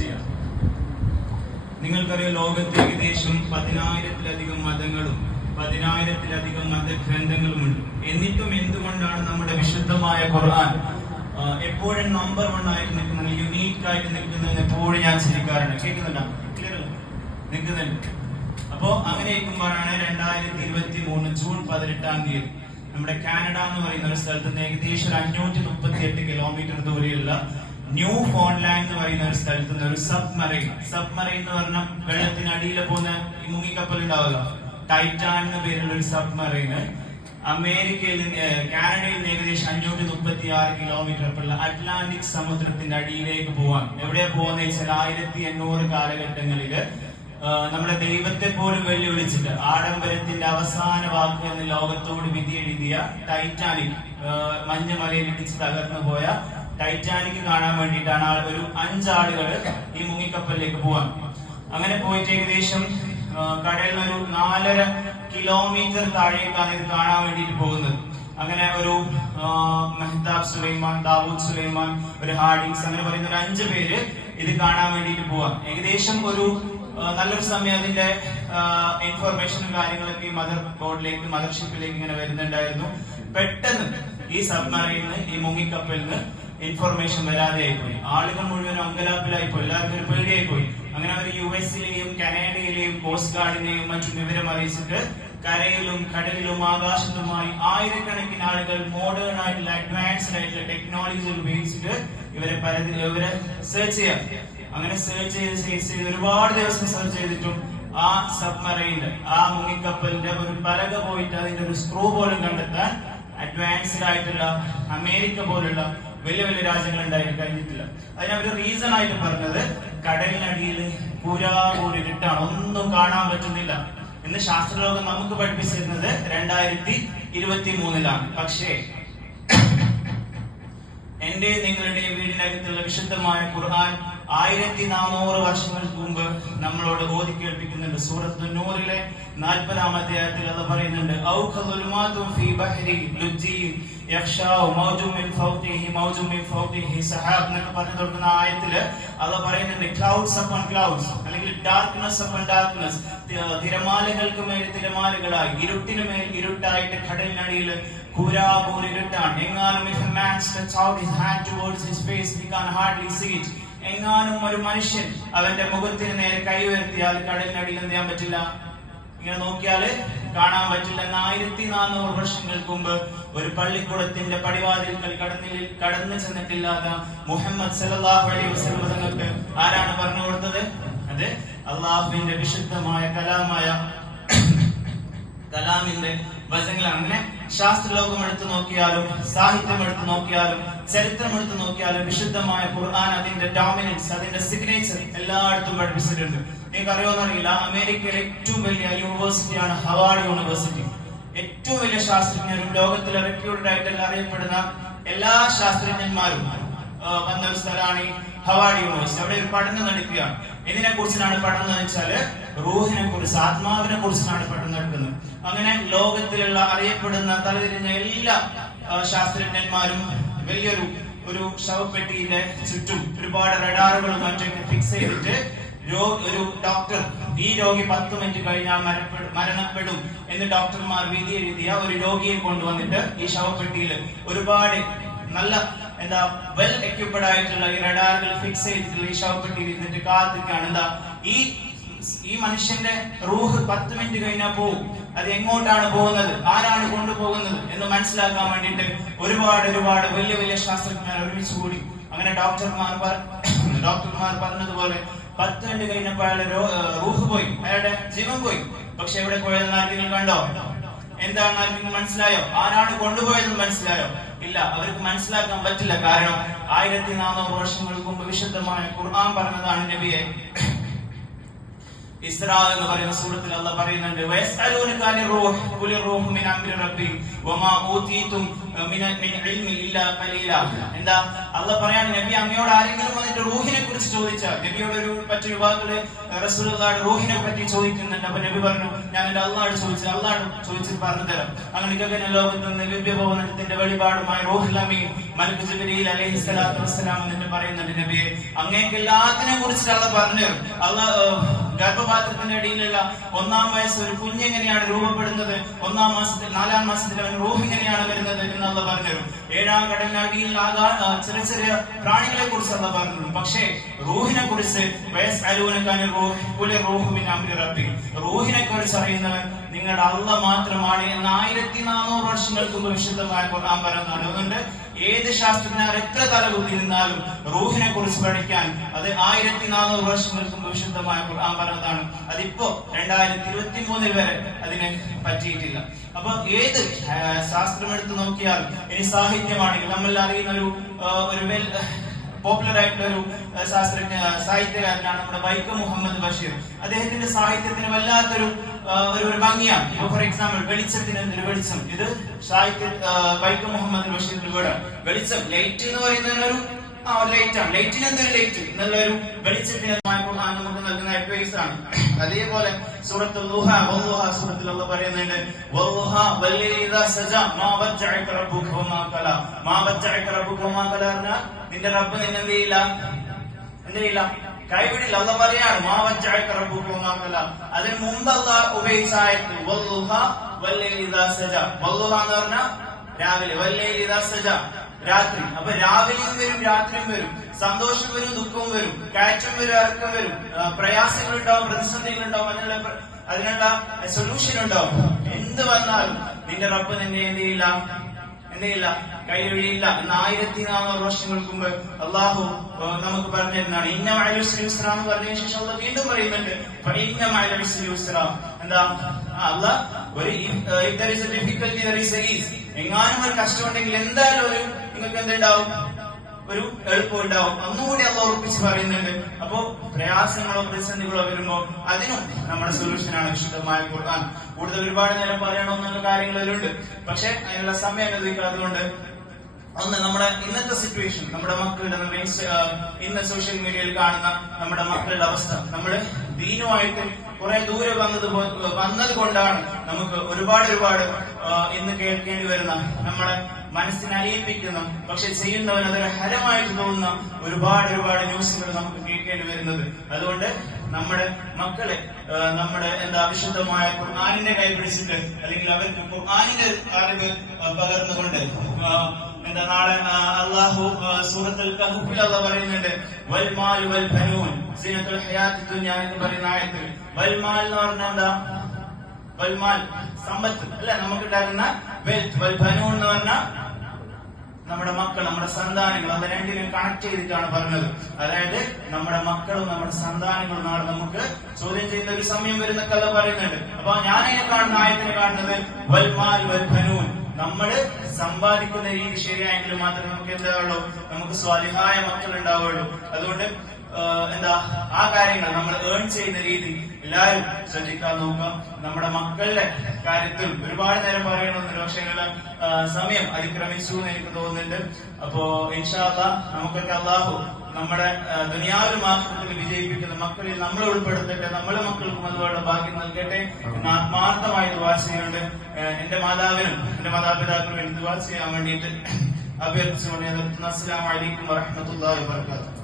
ചെയ്യാം. നിങ്ങൾക്കറിയാം, ലോകത്ത് ഏകദേശം 10,000-ലധികം മതങ്ങളും 10,000-ലധികം മതഗ്രന്ഥങ്ങളുമുണ്ട്. എന്നിട്ടും എന്തുകൊണ്ടാണ് നമ്മുടെ വിശുദ്ധമായ ഖുർആൻ എപ്പോഴും നമ്പർ 1 ആയിട്ട് നിൽക്കുന്നത്, യുണീക്ക് ആയിട്ട് നിൽക്കുന്നതെന്ന് എപ്പോഴും ഞാൻ ചിന്തിക്കാറുണ്ട്. കേൾക്കുന്നുണ്ടോ? ക്ലിയർ അല്ല? നിൽക്കുന്നുണ്ട്. അപ്പോ അങ്ങനെ ഇരിക്കുമ്പോഴാണ് 2023 ജൂൺ 18 നമ്മുടെ കാനഡ എന്ന് പറയുന്ന ഒരു സ്ഥലത്ത് നിന്ന് ഏകദേശം 538 കിലോമീറ്റർ ദൂരെയുള്ള ന്യൂ ഫോൺലാൻഡ് എന്ന് പറയുന്ന ഒരു സ്ഥലത്ത് നിന്ന് ഒരു സബ്മറൈൻ എന്ന് പറഞ്ഞാൽ വെള്ളത്തിനടിയിൽ പോകുന്ന ഈ മുങ്ങിക്കപ്പൽ ഉണ്ടാവുക, ടൈറ്റാൻ എന്ന പേരുള്ള ഒരു സബ്മറൈന് അമേരിക്കയിൽ നിന്ന് കാനഡയിൽ നിന്ന് ഏകദേശം 536 കിലോമീറ്റർ അപ്പുള്ള അറ്റ്ലാന്റിക് സമുദ്രത്തിന്റെ അടിയിലേക്ക് പോവാൻ. എവിടെയാ പോകുന്ന വെച്ചാൽ 1800 കാലഘട്ടങ്ങളില് നമ്മുടെ ദൈവത്തെ പോലും വെല്ലുവിളിച്ചിട്ട് ആഡംബരത്തിന്റെ അവസാന വാക്ക് എന്ന് ലോകത്തോട് വിധി എഴുതിയ ടൈറ്റാനിക്, മഞ്ഞമലയിൽ ഇടിച്ച് തകർന്നു പോയ ടൈറ്റാനിക് കാണാൻ വേണ്ടിയിട്ടാണ് ഒരു 5 ആളുകൾ ഈ മുങ്ങിക്കപ്പലിലേക്ക് പോവാൻ. അങ്ങനെ പോയിട്ട് ഏകദേശം കടലിൽ ഒരു 4.5 കിലോമീറ്റർ താഴേക്കാണ് ഇത് കാണാൻ വേണ്ടിയിട്ട് പോകുന്നത്. അങ്ങനെ ഒരു മെഹ്താബ് സുലൈമാൻ, ദാവൂദ് സുലൈമാൻ, ഒരു ഹാർഡിങ്സ്, അങ്ങനെ പറയുന്ന ഒരു 5 പേര് ഇത് കാണാൻ വേണ്ടിയിട്ട് പോവാം. ഏകദേശം ഒരു നല്ലൊരു സമയം അതിന്റെ ഇൻഫർമേഷനും കാര്യങ്ങളൊക്കെ ഈ മദർഷിപ്പിലേക്ക് ഇങ്ങനെ വരുന്നുണ്ടായിരുന്നു. പെട്ടെന്ന് ഈ സബ്മറൈനിന്ന്, ഈ മുങ്ങിക്കപ്പലിന് ഇൻഫർമേഷൻ വരാതെ ആയിപ്പോയി. ആളുകൾ മുഴുവൻ അങ്കലാപ്പിലായിപ്പോയി, എല്ലാവർക്കും ഒരു പേടിയായിപ്പോയി. അങ്ങനെ അവർ US-ലെയും കനേഡയിലെയും കോസ്റ്റ് ഗാർഡിനെയും മറ്റും വിവരം അറിയിച്ചിട്ട് കരയിലും കടലിലും ആകാശത്തുമായി ആയിരക്കണക്കിന് ആളുകൾ മോഡേൺ ആയിട്ടുള്ള അഡ്വാൻസ്ഡ് ആയിട്ടുള്ള ടെക്നോളജികൾ ഉപയോഗിച്ചിട്ട് ഇവരെ സെർച്ച് ചെയ്യാം. അങ്ങനെ സെർച്ച് ചെയ്ത് ഒരുപാട് ദിവസം സെർച്ച് ചെയ്തിട്ടും ആ സബ്മറൈനിന്റെ, ആ മുങ്ങിക്കപ്പലിന്റെ ഒരു പലക പോയിട്ട് അതിന്റെ ഒരു സ്ക്രൂ പോലും കണ്ടെത്താൻ അഡ്വാൻസ്ഡ് ആയിട്ടുള്ള അമേരിക്ക പോലുള്ള വലിയ വലിയ രാജ്യങ്ങൾ ഉണ്ടായിട്ട് കഴിഞ്ഞിട്ടില്ല. അതിനവര് റീസൺ ആയിട്ട് പറഞ്ഞത് കടലിനടിയിൽ കൂരാകൂരിട്ടാണ്, ഒന്നും കാണാൻ പറ്റുന്നില്ല എന്ന് ശാസ്ത്രലോകം നമുക്ക് പഠിപ്പിച്ചിരുന്നത് 2023 പക്ഷേ എന്റെ നിങ്ങളുടെ വീടിനകത്തുള്ള വിശുദ്ധമായ ഖുർആൻ 1400 വർഷങ്ങൾക്ക് മുമ്പ് നമ്മളോട് ഓതി കേൾപ്പിക്കുന്നുണ്ട്. സൂറത്ത് നൂറിലെ 40-ാം അധ്യായത്തിൽ അത് പറയുന്നുണ്ട്, പറഞ്ഞു കൊടുക്കുന്ന ആയത്തില് അത് പറയുന്നുണ്ട്, ക്ലൗഡ്സ് അപ്പോൺ ക്ലൗഡ്സ്, അല്ലെങ്കിൽ ഡാർക്ക്നെസ് അപ്പോൺ ഡാർക്ക്നെസ്, തിരമാലകൾക്ക് മേൽ തിരമാലകളായി, ഇരുട്ടിന് മേൽ ഇരുട്ടായിട്ട് കടലിനടിയിൽ കൂരാകൂരിട്ടാണ്. എങ്ങാനും if a man stretch out his hand towards his face, he can hardly see it. എങ്ങാനും ഒരു മനുഷ്യൻ അവന്റെ മുഖത്തിന് നേരെ കൈ ഉയർത്തിയാൽ കടലിനടിയിൽ എന്ത് ചെയ്യാൻ പറ്റില്ല, ഇങ്ങനെ നോക്കിയാല് കാണാൻ പറ്റില്ല. 1400 വർഷങ്ങൾക്ക് മുമ്പ് ഒരു പള്ളിക്കൂടത്തിന്റെ പടിവാതിൽക്കൽ കടന്നു ചെന്നിട്ടില്ലാത്ത മുഹമ്മദ് സല്ലല്ലാഹു അലൈഹി വസല്ലം തങ്ങൾക്ക് ആരാണ് പറഞ്ഞു കൊടുത്തത്? അത് അള്ളാഹുവിന്റെ വിശുദ്ധമായ കലാമിന്റെ വചനങ്ങളാണ്. അങ്ങനെ ശാസ്ത്രലോകം എടുത്തു നോക്കിയാലും, സാഹിത്യം എടുത്തു നോക്കിയാലും, ചരിത്രം എടുത്തു നോക്കിയാലും വിശുദ്ധമായ ഖുർആൻ അതിന്റെ ഡോമിനൻസ്, അതിന്റെ സിഗ്നേച്ചർ എല്ലായിടത്തും പഠിപ്പിച്ചിട്ടുണ്ട്. നിങ്ങൾക്ക് അറിയുമെന്നറിയില്ല, അമേരിക്കയിലെ ഏറ്റവും വലിയ യൂണിവേഴ്സിറ്റിയാണ് ഹവാർഡ് യൂണിവേഴ്സിറ്റി. ഏറ്റവും വലിയ ശാസ്ത്രജ്ഞരും ലോകത്തിലെ റെപ്യൂട്ടഡ് ആയിട്ട് അറിയപ്പെടുന്ന എല്ലാ ശാസ്ത്രജ്ഞന്മാരും വന്ന ഒരു സ്ഥലമാണ് ഈ ഹവാർഡ് യൂണിവേഴ്സിറ്റി. അവിടെ ഒരു പഠനം നടക്കുകയാണ്. ഇതിനെ കുറിച്ചാണ് പഠനം എന്ന് വെച്ചാല് റൂഹിനെ കുറിച്ച്, ആത്മാവിനെ കുറിച്ചാണ് പഠനം നടക്കുന്നത്. അങ്ങനെ ലോകത്തിലുള്ള അറിയപ്പെടുന്ന തലതിരിഞ്ഞ എല്ലാ ശാസ്ത്രജ്ഞന്മാരും വലിയൊരു ശവപ്പെട്ടിയുടെ ചുറ്റും ഒരുപാട് റഡാറുകളും മറ്റൊക്കെ ഫിക്സ് ചെയ്തിട്ട് ഒരു ഡോക്ടർ, ഈ രോഗി 10 മിനിറ്റ് കഴിഞ്ഞാൽ മരണപ്പെടും എന്ന് ഡോക്ടർമാർ വിധി എഴുതിയ ഒരു രോഗിയെ കൊണ്ടുവന്നിട്ട് ഈ ശവപ്പെട്ടിയിൽ ഒരുപാട് നല്ല വെൽ എക്യുപ്ഡ് ആയിട്ടുള്ള ഈ റഡാറുകൾ ഫിക്സ് ചെയ്തിട്ടുള്ള ഈ ശവപ്പെട്ടിയിൽ ഇരുന്നിട്ട് കാത്തിക്കാണ് ഈ മനുഷ്യന്റെ റൂഹ് 10 മിനിറ്റ് കഴിഞ്ഞാൽ പോകും. അത് എങ്ങോട്ടാണ് പോകുന്നത്, ആരാണ് കൊണ്ടുപോകുന്നത് എന്ന് മനസ്സിലാക്കാൻ വേണ്ടിയിട്ട് ഒരുപാട് വലിയ വലിയ ശാസ്ത്രജ്ഞർ ഒരുമിച്ച് കൂടി. അങ്ങനെ ഡോക്ടർമാർ പറഞ്ഞതുപോലെ 10 മിനിറ്റ് കഴിഞ്ഞപ്പോൾ അയാളുടെ റൂഹ് പോയി, അയാളുടെ ജീവൻ പോയി. പക്ഷെ എവിടെ പോയതെന്ന് ആർക്കെങ്കിലും കണ്ടോ? എന്താണ് ആർക്കെങ്കിലും മനസ്സിലായോ? ആരാണ് കൊണ്ടുപോയതെന്ന് മനസ്സിലായോ? ഇല്ല, അവർക്ക് മനസ്സിലാക്കാൻ പറ്റില്ല. കാരണം 1400 വർഷങ്ങൾക്ക് മുമ്പ് വിശുദ്ധമായ ഖുർആൻ പറഞ്ഞതാണ് നബിയെ. ഇസ്രാ എന്ന് പറയുന്ന സൂറത്തിൽ അല്ലാഹ് പറയുന്നുണ്ട്, വയസ്അലൂനക അനി റൂഹ് ഖുൽ റൂഹു മിൻ അംരി റബ്ബി വമാ ഊതീതും മിൻ ഇൽമി ഇല്ലാ ഖലീല. എന്താ അല്ലാഹ് പറയാണ്, നബി അങ്ങയോട് ആരെങ്കിലും വന്നിട്ട് റൂഹിനെ കുറിച്ച് ചോദിച്ചാൽ, നബിയോട് ഒരു യുവാക്കള് റസൂലുള്ളാഹിയുടെ റൂഹിനെ പറ്റി ചോദിക്കുന്നുണ്ട്. അപ്പൊ നബി പറഞ്ഞു, ഞാൻ എന്റെ അള്ളാഹോട് ചോദിച്ചിട്ട് പറഞ്ഞു തരാം. അങ്ങനെ ഗഗന ലോകത്ത് നിന്ന് ദിവ്യഭവനത്തിന്റെ വെളിപാടുമായി റൂഹുൽ അമീൻ മലക്ക് ജിബ്രീൽ അലൈഹിസ്സലാത്തു വസ്സലാം എന്ന് പറയുന്നുണ്ട്. നബിയെ, അങ്ങേക്ക് എല്ലാത്തിനെ കുറിച്ചിട്ട് അള്ളാഹ് പറഞ്ഞു തരും. അള്ളാഹ് ഗർഭപാത്രത്തിന്റെ അടിയിലുള്ള 1-ാം വയസ്സ് ഒരു കുഞ്ഞെങ്ങനെയാണ് രൂപപ്പെടുന്നത്, 1-ാം മാസത്തിൽ 4-ാം മാസത്തിൽ അവൻ റൂഹ് എങ്ങനെയാണ് വരുന്നത് എന്ന് അള്ളാഹ് പറഞ്ഞു തരും. 7-ാം കടലിനടിയിൽ ചെറിയ ചെറിയ പ്രാണികളെ കുറിച്ച് അള്ളാഹ് പറഞ്ഞു. പക്ഷേ റൂഹിനെ കുറിച്ച് റൂഹിനെ കുറിച്ച് അറിയുന്നവൻ നിങ്ങളുടെ അള്ളാഹ് മാത്രമാണ് എന്ന് 1400 വർഷങ്ങൾക്ക് മുമ്പ് വിശുദ്ധമായ ഖുർആൻ പറയുന്നതാണ്. അതുകൊണ്ട് ഏത് ശാസ്ത്രജ്ഞർ എത്ര തലകുത്തി നിന്നാലും റൂഹിനെ കുറിച്ച് പഠിക്കാൻ അത് 1400 വർഷങ്ങൾക്ക് മുമ്പ് വിശുദ്ധമായ ഖുർആൻ പറഞ്ഞതാണ്. അതിപ്പോ 2023 വരെ അതിന് പറ്റിയിട്ടില്ല. അപ്പൊ ഏത് ശാസ്ത്രം എടുത്ത് നോക്കിയാൽ, ഇനി സാഹിത്യമാണെങ്കിൽ നമ്മൾ അറിയുന്ന ഒരു പോപ്പുലർ ആയിട്ടുള്ള ഒരു സാഹിത്യകാരനാണ് നമ്മുടെ വൈക്കം മുഹമ്മദ് ബഷീർ. അദ്ദേഹത്തിന്റെ സാഹിത്യത്തിന് വല്ലാത്തൊരു ഭംഗിയാണ്. ഇപ്പൊ ഫോർ എക്സാമ്പിൾ വെളിച്ചത്തിന് ഒരു വെളിച്ചം, ഇത് സാഹിത്യ വൈക്കം മുഹമ്മദ് ബഷീറിന്റെ വീടാണ്. വെളിച്ചം, ലൈറ്റ് എന്ന് പറയുന്ന ഒരു ലൈറ്റ് ആണ്. ലൈറ്റിന് എന്തൊരു ലൈറ്റ് എന്നുള്ളൊരു വെളിച്ചത്തിന് നമുക്ക് നൽകുന്ന അഡ്വൈസ് ആണ്. അതേപോലെ സൂറത്തുൽ ദുഹ സൂറത്തിൽ അല്ലാഹ് പറയുന്നുണ്ട്, വദ്ദുഹ വല്ലൈലി ഇദാ സജാ മാ വജ്ജഅക റബ്ബുക വമാ ഖലാ. മാ വജ്ജഅക റബ്ബുക വമാ ഖലാ പറഞ്ഞാൽ നിന്റെ റബ്ബ് നിന്നെ എന്ത് ചെയ്യില്ല, കൈവിടില്ല. അല്ലാഹ് പറയാണ് മാ വജ്ജഅക റബ്ബുക വമാ ഖലാ. അതിന് മുമ്പ് അല്ലാഹ് ഉപയോഗിച്ച ആയത്ത് വദ്ദുഹ വല്ലൈലി ഇദാ സജാ. വദ്ദുഹ എന്ന് പറഞ്ഞാൽ രാവിലെ, വല്ലൈലി ഇദാ സജാ രാത്രി. അപ്പൊ രാവിലെയും വരും രാത്രിയും വരും, സന്തോഷം വരും ദുഃഖവും വരും, കയറ്റം വരും ഇറക്കം വരും, പ്രയാസങ്ങൾ ഉണ്ടാവും, പ്രതിസന്ധികൾ ഉണ്ടാവും, അതിനുള്ള സൊല്യൂഷൻ ഉണ്ടാവും. എന്ത് വന്നാലും നിന്റെ റബ്ബ് നിന്നെ എന്ത് ചെയ്യില്ല, കൈയൊഴിയില്ല എന്ന് 1400 വർഷങ്ങൾക്ക് മുമ്പ് അള്ളാഹു നമുക്ക് പറഞ്ഞു തരുന്നതാണ്. ഇന്ന മഅൽ ഉസ്രി യുസ്റ എന്ന് പറഞ്ഞതിന് ശേഷം അള്ളാഹ് വീണ്ടും പറയുന്നുണ്ട്, ഇന്ന മഅൽ ഉസ്രി യുസ്റ. എന്താ അള്ളാഹ് എങ്ങാനും ഒരു കഷ്ടമുണ്ടെങ്കിൽ എന്തായാലും നിങ്ങൾക്ക് എന്തുണ്ടാവും, ഒരു എളുപ്പം ഉണ്ടാവും. ഒന്നുകൂടി അള്ളാഹ് ഉറപ്പിച്ച് പറയുന്നുണ്ട്. അപ്പോ പ്രയാസങ്ങളോ പ്രതിസന്ധികളോ വരുമ്പോ അതിനും നമ്മുടെ സൊല്യൂഷനാണ് വിശുദ്ധമായ ഖുർആൻ. കൂടുതൽ ഒരുപാട് നേരം പറയണമെന്നുള്ള കാര്യങ്ങളിലുണ്ട്, പക്ഷെ അതിനുള്ള സമയം അനുവദിക്കാത്തതുകൊണ്ട് ഒന്ന് നമ്മുടെ ഇന്നത്തെ സിറ്റുവേഷൻ, നമ്മുടെ മക്കളുടെ ഇന്ന് സോഷ്യൽ മീഡിയയിൽ കാണുന്ന നമ്മുടെ മക്കളുടെ അവസ്ഥ, നമ്മള് ദീനുമായിട്ട് കുറെ ദൂരെ വന്നത് കൊണ്ടാണ് നമുക്ക് ഒരുപാട് ഇന്ന് കേൾക്കേണ്ടി വരുന്ന, നമ്മളെ മനസ്സിനെ അലിയിപ്പിക്കുന്ന, പക്ഷെ ചെയ്യുന്നവൻ അതൊരു ഹരമായിട്ട് തോന്നുന്ന ഒരുപാട് ന്യൂസുകൾ നമുക്ക് കേൾക്കേണ്ടി വരുന്നത്. അതുകൊണ്ട് നമ്മുടെ മക്കളെ നമ്മുടെ വിശുദ്ധമായ ഖുർആനിന്റെ കൈ പിടിച്ചിട്ട്, അല്ലെങ്കിൽ അവർക്ക് ഖുർആനിന്റെ അറിവ് പകർന്നുകൊണ്ട് നാളെ അല്ലാഹു സൂറത്തുൽ കഹ്ഫിൽ അല്ലാഹു പറയുന്നുണ്ട്, വൽ മാൽ വൽ ബനൂൻ സിനത്തുൽ ഹയാത്ത് ദുനിയ എന്ന് പറയുന്ന ആയത്തിൽ വൽ മാൽ എന്ന് പറഞ്ഞാൽ എന്താ? വൽ മാൽ സമ്പത്ത് അല്ല, നമുക്ക് ഉണ്ടാകുന്ന വെൽത്ത്. വൽ ബനൂൻ എന്ന് പറഞ്ഞാൽ നമ്മുടെ മക്കൾ, നമ്മുടെ സന്താനങ്ങൾ. അത് രണ്ടിനും കണക്ട് ചെയ്തിട്ടാണ് പറഞ്ഞത്. അതായത് നമ്മുടെ മക്കളും നമ്മുടെ സന്താനങ്ങളും നാളെ നമുക്ക് ചോദ്യം ചെയ്യുന്ന ഒരു സമയം വരുന്നൊക്കെ അല്ലാഹു പറയുന്നുണ്ട്. അപ്പൊ ഞാനതിനെ കാണുന്ന ആയത്തിനെ കാണുന്നത് വൽ മാൽ വൽ ബനൂൻ. നമ്മള് സമ്പാദിക്കുന്ന രീതി ശരിയായെങ്കിൽ മാത്രമേ നമുക്ക് എന്താവുള്ളൂ, നമുക്ക് സ്വാലിഹായ മക്കൾ ഉണ്ടാവുള്ളൂ. അതുകൊണ്ട് ആ കാര്യങ്ങൾ നമ്മൾ ഏൺ ചെയ്യുന്ന രീതി എല്ലാവരും ശ്രദ്ധിക്കാൻ നോക്കാം. നമ്മുടെ മക്കളുടെ കാര്യത്തിൽ ഒരുപാട് നേരം പറയണമെന്നില്ല, പക്ഷേ സമയം അതിക്രമിച്ചു എന്ന് എനിക്ക് തോന്നുന്നുണ്ട്. അപ്പോ ഇൻഷാ അല്ലാഹ് നമുക്കൊക്കെ അല്ലാഹു നമ്മുടെ ദുനിയാവിലും ആഖിറത്തിലും വിജയിപ്പിക്കുന്ന മക്കളിൽ നമ്മളെ ഉൾപ്പെടുത്തട്ടെ, നമ്മുടെ മക്കൾക്കും അതുപോലുള്ള ഭാഗ്യം നൽകട്ടെ എന്ന് ആത്മാർത്ഥമായി ദുആ ചെയ്യുന്നുണ്ട്. എന്റെ മാതാവിനും എന്റെ മാതാപിതാക്കളും ദുആ ചെയ്യാൻ വേണ്ടിയിട്ട് അഭ്യർത്ഥിച്ചുകൊണ്ട് നിർത്തുന്നു. അസ്സലാമു അലൈക്കും വറഹ്മത്തുള്ളാഹി വബറകാതുഹു.